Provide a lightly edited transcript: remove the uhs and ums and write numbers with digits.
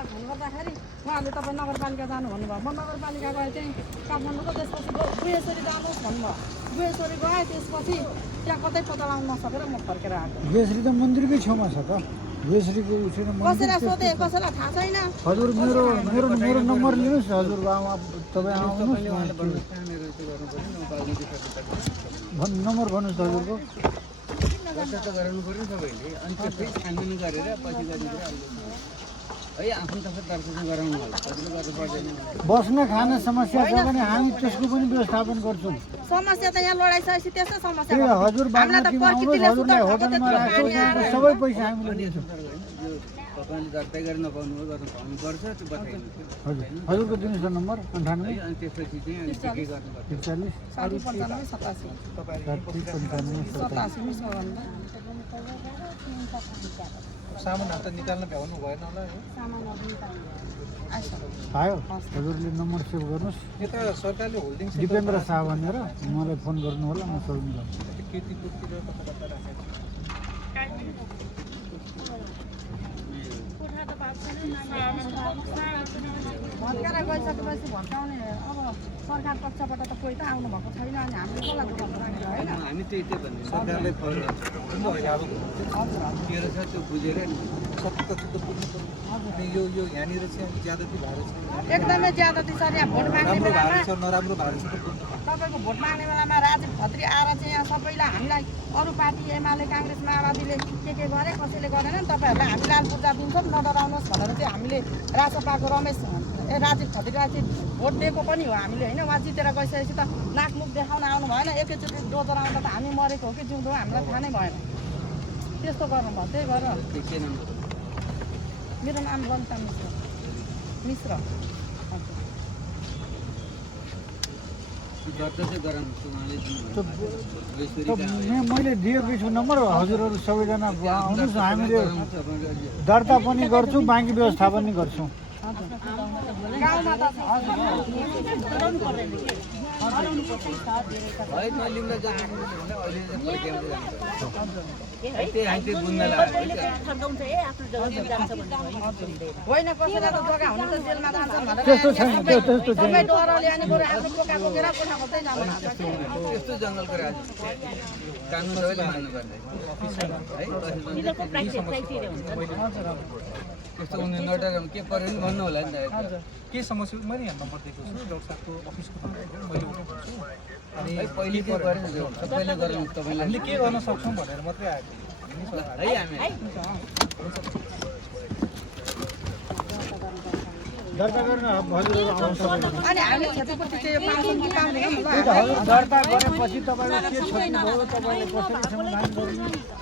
हामीलाई फोन गर्दाखेरि उहाँले तपाईँ नगरपालिका जानु भन्नुभयो। म नगरपालिका गएँ चाहिँ काठमाडौँको, त्यसपछि गुहेश्वरी जानुहोस् भन्नुभयो। गुहेश्वरी गएँ, त्यसपछि त्यहाँ कतै पत्ता लगाउन नसकेर म फर्केर आएको। गुहेश्वरी त मन्दिरकै छेउमा छ त। गुहेश्वरीको उछिन कसैलाई सोधेँ, कसैलाई थाहा छैन। हजुर मेरो नम्बर लिनुहोस् हजुर, तपाईँ आउनुहोस् नम्बर भन्नुहोस् त हजुरको। त गराउनु पर्यो सबैले, अनि त्यो फेरि छानबिन गरेर पछि गर्नु पर्यो है। आफ्नो तर्फबाट गराउनु होला, हजुरले गर्नु पर्दैन। बस्न खान समस्या छ भने हामी त्यसको पनि व्यवस्थापन गर्छौँ। समस्या त यहाँ लडाइसकेपछि त्यस्तै समस्या त्यही गर्छ। हजुर बागमतीमा आउनुहोस्, हजुरलाई होटलमा राख्छौँ, सबै पैसा हामीले दिन्छौँ। यो तपाईँले दर्ता गरेर नपाउनु हो, गर्नु पाउनुपर्छ, त्यो बताइदिनु। हजुर हजुरको दिनुहोस् न नम्बर 98 अनि त्यसपछि चाहिँ अनि के गर्नुपर्छ। 43 60 95 87 87 मिस गर्नु। सामान हात निकाल्न भ्याउनु भएन होला है। आयो हजुरले नम्बर सेभ गर्नुहोस्। यता सरकारले होल्डिङ दिपेन्द्र शाह भनेर मलाई फोन गर्नु होला, म सोध्नु लाग्छु। केटीपुरतिर कता कता राखेको भत्केर गइसकेपछि भत्काउने अब सरकार पक्षबाट त कोही त आउनु भएको छैन, अनि हामीले कसलाई दुःख राखेर होइन। हामी त्यही भन्ने सरकारले के रहेछ त्यो बुझेर नि। सबै त बुझ्नु पर्यो। अनि यो यहाँनिर चाहिँ ज्यादती भएको छ, एकदमै ज्यादती छ। यहाँ भोट माग्ने राम्रो बेलामा भएको छ नराम्रो भएको छ त बुझ्नु पर्यो। तपाईँको भोट माग्ने बेलामा राजीव खत्री आएर चाहिँ यहाँ सबैलाई हामीलाई अरू पार्टी एमाले काङ्ग्रेस माओवादीले के गरे कसैले गरेन, तपाईँहरूलाई हामी लाल पूर्जा दिन्छौँ नडराउनुहोस् भनेर चाहिँ हामीले रासपाको रमेश राजीव खत्रीलाई चाहिँ भोट दिएको पनि हो हामीले होइन। उहाँ जितेर गइसकेपछि त नाकमुख देखाउन आउनु भएन, एकैचोटि डोजर आउँदा त हामी मरेको हो कि जिउँदो हामीलाई थाहा नै भएन। त्यस्तो गर्नुभयो, त्यही भएर के नाम हो? मेरो नाम रन्ता मिश्र। हजुर दर्ता चाहिँ गराउनु उहाँले मैले दिएको छु नम्बर, हजुरहरू सबैजना आउनुहोस्, हामीले दर्ता पनि गर्छौँ, बाँकी व्यवस्था पनि गर्छौँ। गाउँमा त है नलिउँदा जानु अहिले फर्केर त्यही हामी बुझ्न लाग्यो। होइन कसैलाई त जग्गा हुनु त जेलमा जान्छन् भनेर त्यस्तो छैन, त्यस्तो छैन। सबै डरले अनि बरु आफ्नो पोका बोकेर कोठा खोज्दै जानु भएको छ। त्यस्तो जङ्गलको राज कानुन सबैले मान्नुपर्ने है। त्यस्तो उनी नडराउनु के पर्यो नि भन्नु होला नि त। के समस्या मैले यहाँ नम्बर दिएको छु, डाक्टर साहबको अफिसको नम्बर मैले उठाएको छु। अनि है पहिले के गरेन सबैले गराउनु तपाईँले हामीले के गर्न सक्छौँ भनेर मात्रै आएको है हामी दर्ता गर्न हजुरहरू आउनु सक्नुहुन्छ। अनि हामी क्षतिपूर्ति चाहिँ यो पाउँछौँ कि पाउँदैनौँ ल। हजुर दर्ता गरेपछि तपाईँले के क्षति भयो, तपाईँले कसरी समाधान गर्नु